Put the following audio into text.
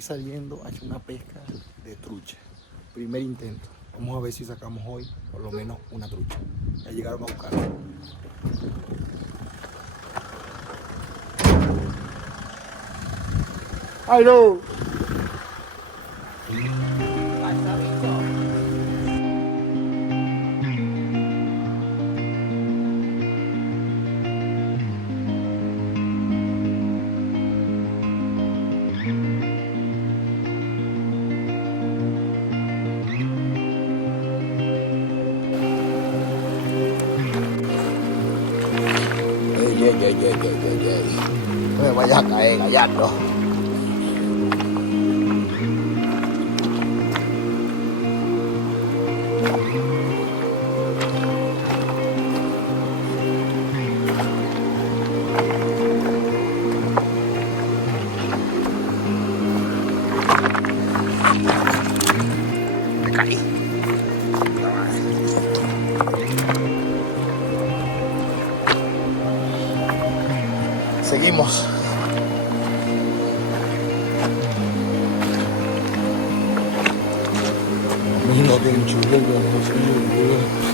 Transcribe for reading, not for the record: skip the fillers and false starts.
estoy saliendo a hacer una pesca de trucha. Primer intento. Vamos a ver si sacamos hoy por lo menos una trucha. Ya llegaron a buscarla. ¡Ay, no! No me vayas a caer, gallardo. Me caí. Seguimos. No tiene chulo, no sé.